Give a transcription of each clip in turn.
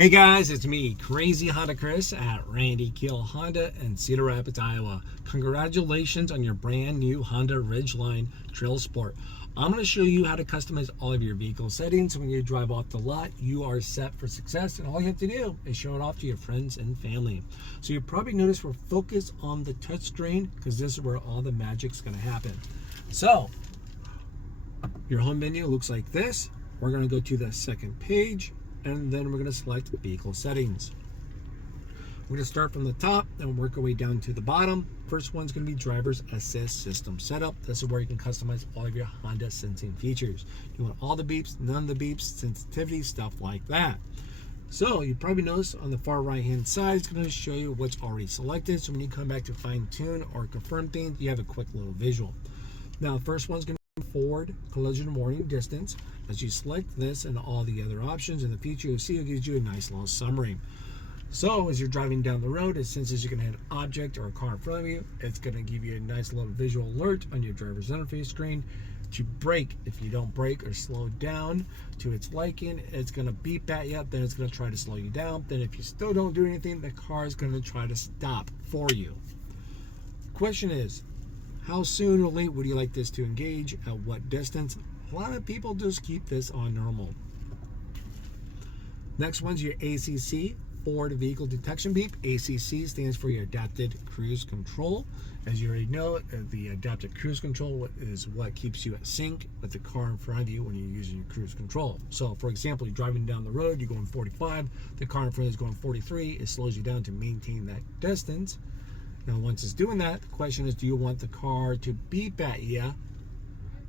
Hey guys, it's me, Crazy Honda Chris at Randy Kuehl Honda in Cedar Rapids, Iowa. Congratulations on your brand new Honda Ridgeline TrailSport. I'm going to show you how to customize all of your vehicle settings. When you drive off the lot, you are set for success, and all you have to do is show it off to your friends and family. So you probably notice we're focused on the touchscreen because this is where all the magic's going to happen. So your home menu looks like this. We're going to go to the second page, and then we're going to select vehicle settings. We're going to start from the top and work our way down to the bottom. First one's going to be driver's assist system setup. This is where you can customize all of your Honda sensing features. You want all the beeps, none of the beeps, sensitivity, stuff like that. So you probably notice on the far right hand side, it's going to show you what's already selected. So when you come back to fine tune or confirm things, you have a quick little visual. Now the first one's going to be forward collision warning distance. As you select this and all the other options in the feature, you'll see it gives you a nice little summary. So as you're driving down the road, it senses you're going to hit an object or a car in front of you. It's going to give you a nice little visual alert on your driver's interface screen to brake. If you don't brake or slow down to its liking, it's going to beep at you. Then it's going to try to slow you down. Then if you still don't do anything, the car is going to try to stop for you. Question is, how soon or late would you like this to engage? At what distance? A lot of people just keep this on normal. Next one's your ACC, forward vehicle detection beep. ACC stands for your adapted cruise control. As you already know, the adapted cruise control is what keeps you at sync with the car in front of you when you're using your cruise control. So for example, you're driving down the road, you're going 45, the car in front of you is going 43, it slows you down to maintain that distance. Now once it's doing that, the question is, do you want the car to beep at you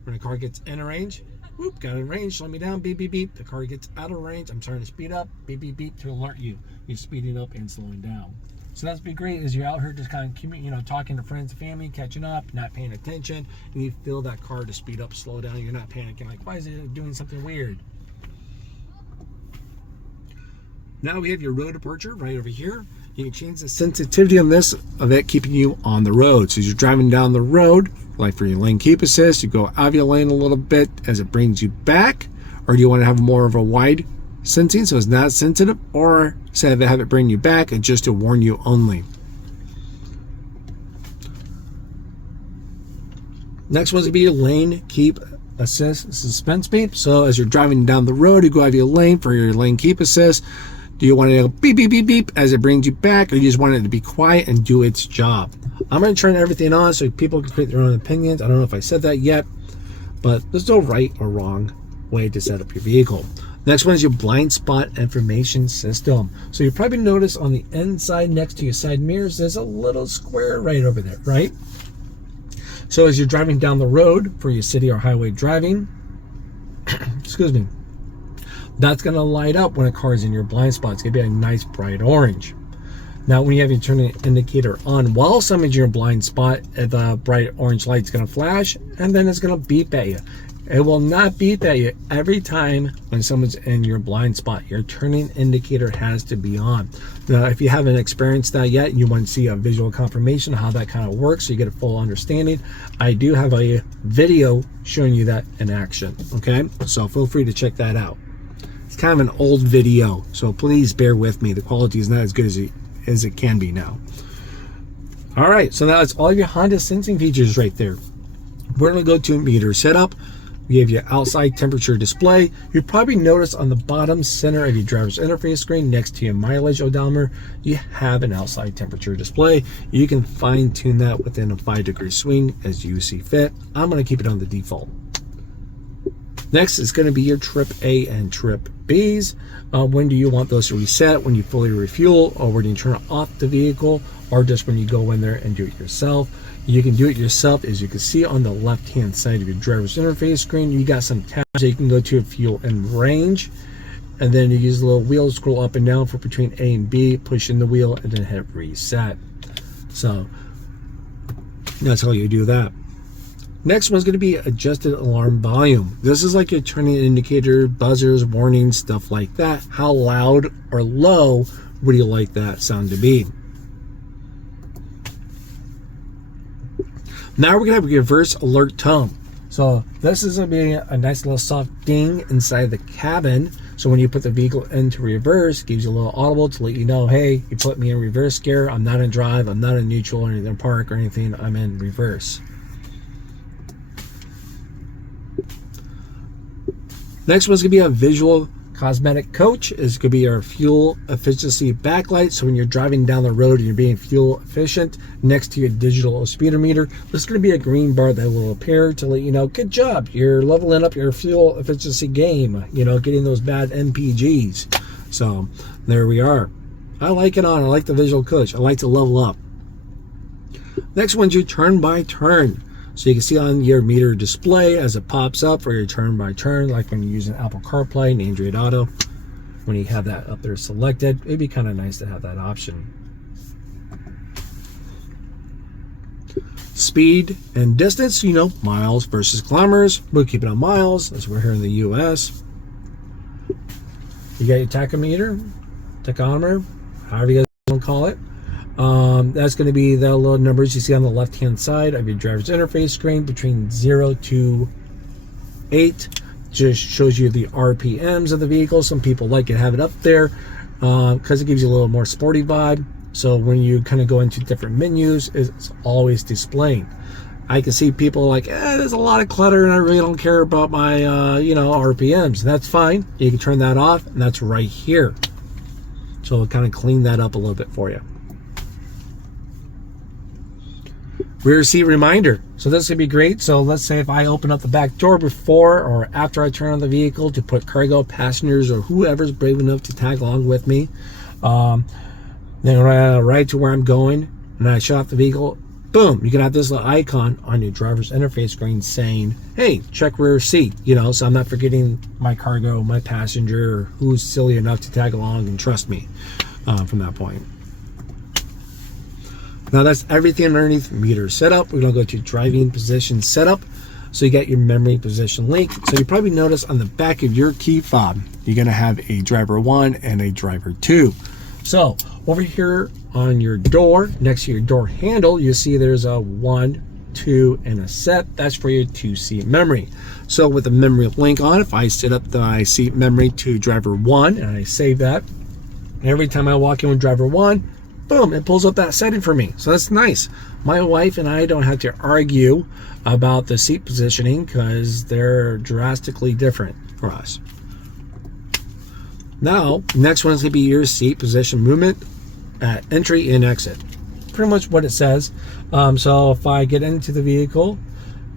when the car gets in range? Whoop, got in range, slow me down, beep, beep, beep. The car gets out of range, I'm trying to speed up, beep, beep, beep, to alert you. You're speeding up and slowing down. So that's be great as you're out here just kind of, talking to friends and family, catching up, not paying attention, and you feel that car to speed up, slow down, you're not panicking, like, why is it doing something weird? Now we have your road departure right over here. You can change the sensitivity on this of it keeping you on the road. So as you're driving down the road, like for your lane keep assist, you go out of your lane a little bit as it brings you back, or do you want to have more of a wide sensing so it's not sensitive, or instead of have it bring you back and just to warn you only. Next one's gonna be your lane keep assist suspense beep. So as you're driving down the road, you go out of your lane for your lane keep assist. Do you want it to go beep, beep, beep, beep as it brings you back, or you just want it to be quiet and do its job? I'm going to turn everything on so people can create their own opinions. I don't know if I said that yet, but there's no right or wrong way to set up your vehicle. Next one is your blind spot information system. So you probably notice on the inside next to your side mirrors, there's a little square right over there, right? So as you're driving down the road for your city or highway driving, excuse me, that's going to light up when a car is in your blind spot. It's going to be a nice bright orange. Now when you have your turning indicator on while someone's in your blind spot, the bright orange light's going to flash, and then it's going to beep at you. It will not beep at you every time when someone's in your blind spot. Your turning indicator has to be on. Now if you haven't experienced that yet and you want to see a visual confirmation of how that kind of works so you get a full understanding, I do have a video showing you that in action. Okay, so feel free to check that out. It's kind of an old video, so please bear with me. The quality is not as good as it can be now. All right, so now it's all your Honda sensing features right there. We're going to go to meter setup. We have your outside temperature display. You probably notice on the bottom center of your driver's interface screen next to your mileage odometer, you have an outside temperature display. You can fine tune that within a 5-degree swing as you see fit. I'm going to keep it on the default. Next is going to be your trip A and trip B's. When do you want those to reset? When you fully refuel, or when you turn off the vehicle, or just when you go in there and do it yourself? You can do it yourself. As you can see on the left hand side of your driver's interface screen, you got some tabs that you can go to fuel and range, and then you use the little wheel, scroll up and down for between A and B, push in the wheel, and then hit reset. So that's how you do that. Next one's going to be adjusted alarm volume. This is like your turning indicator, buzzers, warnings, stuff like that. How loud or low would you like that sound to be? Now we're going to have a reverse alert tone. So this is going to be a nice little soft ding inside the cabin. So when you put the vehicle into reverse, it gives you a little audible to let you know, hey, you put me in reverse gear. I'm not in drive. I'm not in neutral or anything, park or anything. I'm in reverse. Next one's going to be a visual cosmetic coach. Is going to be our fuel efficiency backlight. So when you're driving down the road and you're being fuel efficient, next to your digital speedometer, there's going to be a green bar that will appear to let you know, good job, you're leveling up your fuel efficiency game, you know, getting those bad MPGs. So there we are. I like it on. I like the visual coach. I like to level up. Next one's your turn by turn. So you can see on your meter display as it pops up for your turn by turn, like when you're using Apple CarPlay and Android Auto. When you have that up there selected, it'd be kind of nice to have that option. Speed and distance, you know, miles versus kilometers. We'll keep it on miles as we're here in the US. You got your tachometer, tachometer, however you guys want to call it. That's going to be the little numbers you see on the left hand side of your driver's interface screen between 0 to 8. Just shows you the RPMs of the vehicle. Some people like to have it up there because it gives you a little more sporty vibe. So when you kind of go into different menus, it's always displaying. I can see people like, there's a lot of clutter and I really don't care about my RPMs. That's fine. You can turn that off, and that's right here. So it'll kind of clean that up a little bit for you. Rear seat reminder. So this would be great. So let's say if I open up the back door before or after I turn on the vehicle to put cargo, passengers, or whoever's brave enough to tag along with me, then right to where I'm going, and I shut off the vehicle, boom, you can have this little icon on your driver's interface screen saying, hey, check rear seat, you know, so I'm not forgetting my cargo, my passenger, or who's silly enough to tag along and trust me from that point. Now that's everything underneath meter setup. We're going to go to driving position setup. So you got your memory position link. So you probably notice on the back of your key fob, you're going to have a driver 1 and a driver 2. So over here on your door, next to your door handle, you see there's a 1, 2, and a set. That's for your 2-seat memory. So with the memory link on, if I set up my seat memory to driver 1 and I save that, every time I walk in with driver 1, boom, it pulls up that setting for me. So that's nice. My wife and I don't have to argue about the seat positioning because they're drastically different for us. Now, next one's going to be your seat position movement at entry and exit. Pretty much what it says. So if I get into the vehicle,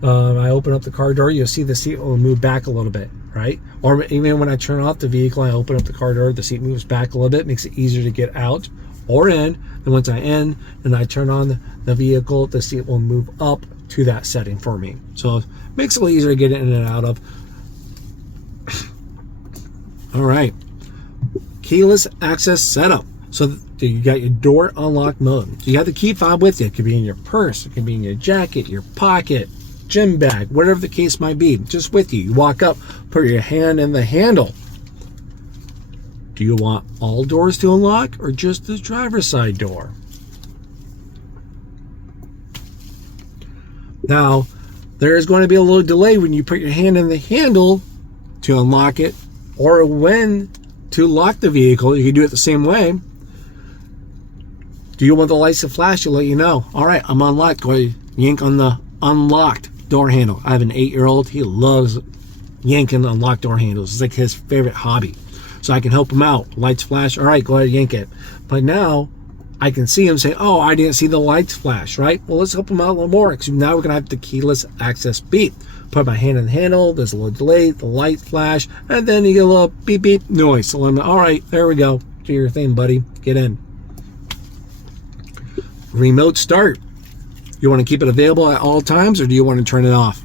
I open up the car door, you'll see the seat will move back a little bit, right? Or even when I turn off the vehicle, I open up the car door, the seat moves back a little bit, makes it easier to get out or in. And once I in and I turn on the vehicle, the seat will move up to that setting for me. So it makes it a little easier to get in and out of. All right. Keyless access setup. So you got your door unlock mode. So you have the key fob with you. It could be in your purse. It could be in your jacket, your pocket, gym bag, whatever the case might be. Just with you. You walk up, put your hand in the handle. Do you want all doors to unlock or just the driver's side door? Now, there is going to be a little delay when you put your hand in the handle to unlock it, or when to lock the vehicle. You can do it the same way. Do you want the lights to flash to let you know? All right, I'm unlocked. Go ahead, yank on the unlocked door handle. I have an 8-year-old. He loves yanking unlocked door handles. It's like his favorite hobby. So I can help him out. Lights flash. All right, go ahead and yank it. But now I can see him say, oh, I didn't see the lights flash, right? Well, let's help him out a little more, because now we're going to have the keyless access beep. Put my hand in the handle. There's a little delay. The light flash. And then you get a little beep, beep noise. So I'm, all right, there we go. Do your thing, buddy. Get in. Remote start. You want to keep it available at all times, or do you want to turn it off?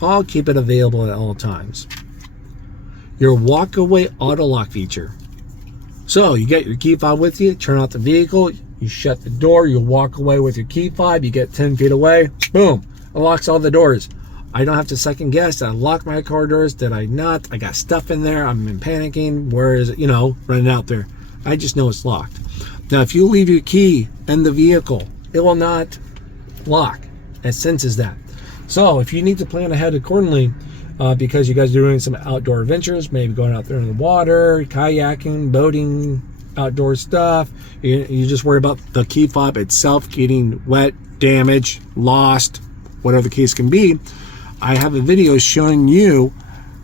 I'll keep it available at all times. Your walk-away auto-lock feature. So you get your key fob with you, turn off the vehicle, you shut the door, you walk away with your key fob, you get 10 feet away, boom, it locks all the doors. I don't have to second guess. Did I lock my car doors? Did I not? I got stuff in there. I'm panicking. Where is it? Running out there. I just know it's locked. Now, if you leave your key in the vehicle, it will not lock. It senses that. So if you need to plan ahead accordingly, because you guys are doing some outdoor adventures, maybe going out there in the water, kayaking, boating, outdoor stuff. You just worry about the key fob itself getting wet, damaged, lost, whatever the case can be. I have a video showing you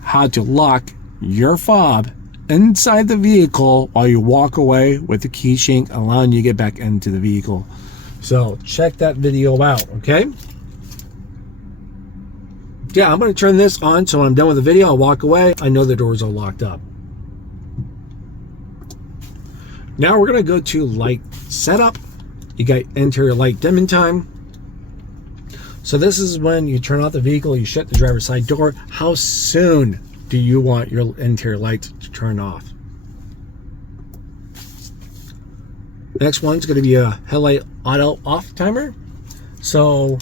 how to lock your fob inside the vehicle while you walk away with the key shank, allowing you to get back into the vehicle. So check that video out, okay? Yeah, I'm going to turn this on, so when I'm done with the video, I'll walk away. I know the doors are locked up. Now we're going to go to light setup. You got interior light dimming time. So this is when you turn off the vehicle, you shut the driver's side door. How soon do you want your interior lights to turn off? Next one's going to be a headlight auto off timer. So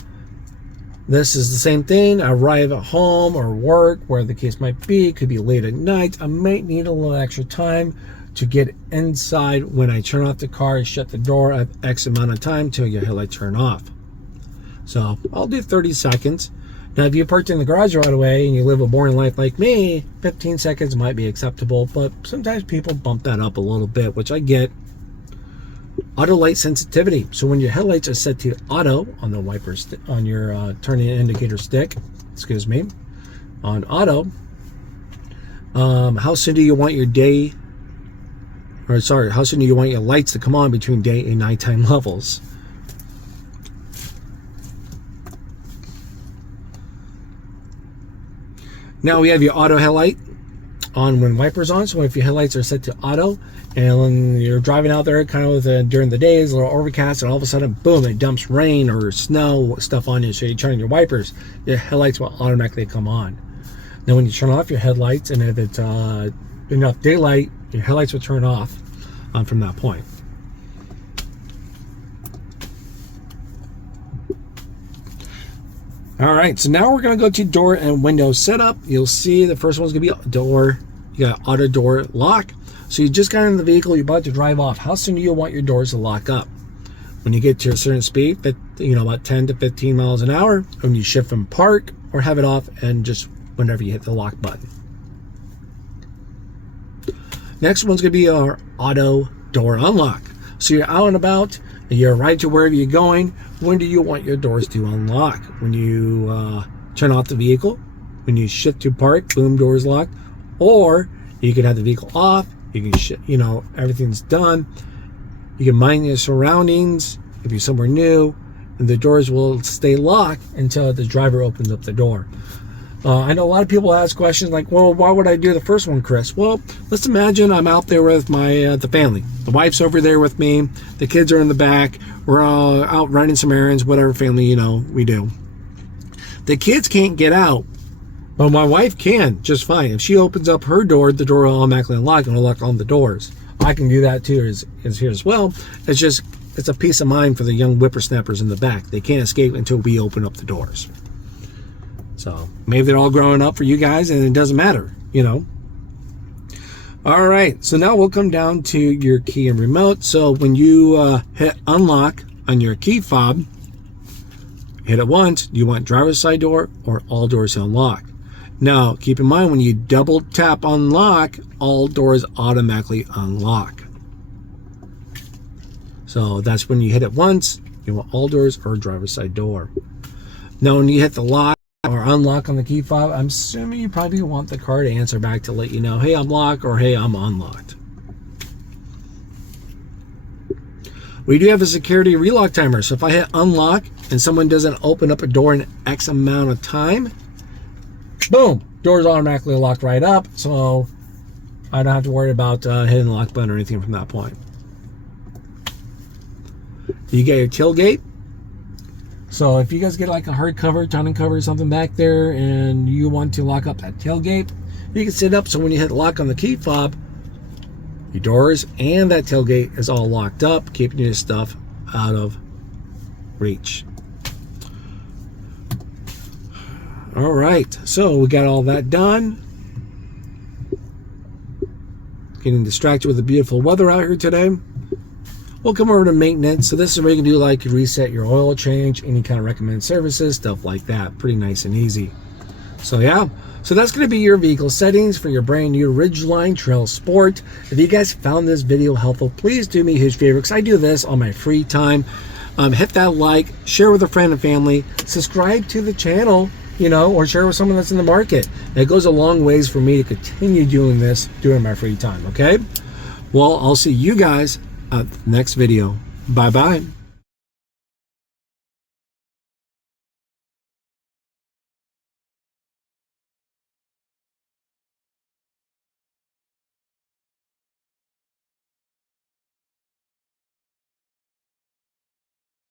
this is the same thing. I arrive at home or work, where the case might be. It could be late at night. I might need a little extra time to get inside. When I turn off the car and shut the door, I have X amount of time till your headlight turn off. So I'll do 30 seconds. Now, if you parked in the garage right away and you live a boring life like me, 15 seconds might be acceptable, but sometimes people bump that up a little bit, which I get. Auto light sensitivity. So when your headlights are set to auto on the wiper on your turning indicator stick, excuse me, on auto, how soon do you want your how soon do you want your lights to come on between day and nighttime levels? Now we have your auto headlight on when wipers on. So if your headlights are set to auto and when you're driving out there kind of during the day, it's a little overcast, and all of a sudden, boom, it dumps rain or snow stuff on you. So you turn on your wipers, your headlights will automatically come on. Now when you turn off your headlights, and if it's enough daylight, your headlights will turn off from that point. All right, so now we're going to go to door and window setup. You'll see the first one's going to be door. You got auto door lock. So you just got in the vehicle, you're about to drive off. How soon do you want your doors to lock up? When you get to a certain speed, about 10 to 15 miles an hour, when you shift from park, or have it off and just whenever you hit the lock button. Next one's going to be our auto door unlock. So you're out and about, and you're right to wherever you're going. When do you want your doors to unlock? When you turn off the vehicle, when you shift to park, boom, doors locked. Or you can have the vehicle off, you can everything's done. You can mind your surroundings if you're somewhere new, and the doors will stay locked until the driver opens up the door. I know a lot of people ask questions like, well, why would I do the first one, Chris? Well, let's imagine I'm out there with my the family. The wife's over there with me. The kids are in the back. We're all out running some errands, whatever family, we do. The kids can't get out, but my wife can just fine. If she opens up her door, the door will automatically unlock and unlock all the doors. I can do that too is here as well. It's a peace of mind for the young whippersnappers in the back. They can't escape until we open up the doors. So maybe they're all growing up for you guys and it doesn't matter, All right, so now we'll come down to your key and remote. So when you hit unlock on your key fob, hit it once. Do you want driver's side door or all doors to unlock? Now, keep in mind, when you double tap unlock, all doors automatically unlock. So that's when you hit it once. You want all doors or driver's side door. Now, when you hit the lock or unlock on the key fob, I'm assuming you probably want the car to answer back to let you know, hey, I'm locked, or hey, I'm unlocked. We do have a security relock timer. So if I hit unlock and someone doesn't open up a door in X amount of time, boom, door's automatically locked right up. So I don't have to worry about hitting the lock button or anything from that point. You get your tailgate. So if you guys get like a hardcover, tonneau cover, something back there, and you want to lock up that tailgate, you can sit up so when you hit lock on the key fob, your doors and that tailgate is all locked up, keeping your stuff out of reach. All right, so we got all that done. Getting distracted with the beautiful weather out here today. We'll come over to maintenance. So this is where you can do reset your oil change, any kind of recommended services, stuff like that. Pretty nice and easy. So yeah, so that's going to be your vehicle settings for your brand new Ridgeline TrailSport. If you guys found this video helpful, please do me a huge favor, because I do this on my free time. Hit that like, share with a friend and family, subscribe to the channel, you know, or share with someone that's in the market. It goes a long ways for me to continue doing this during my free time, okay? Well, I'll see you guys at the next video. Bye-bye.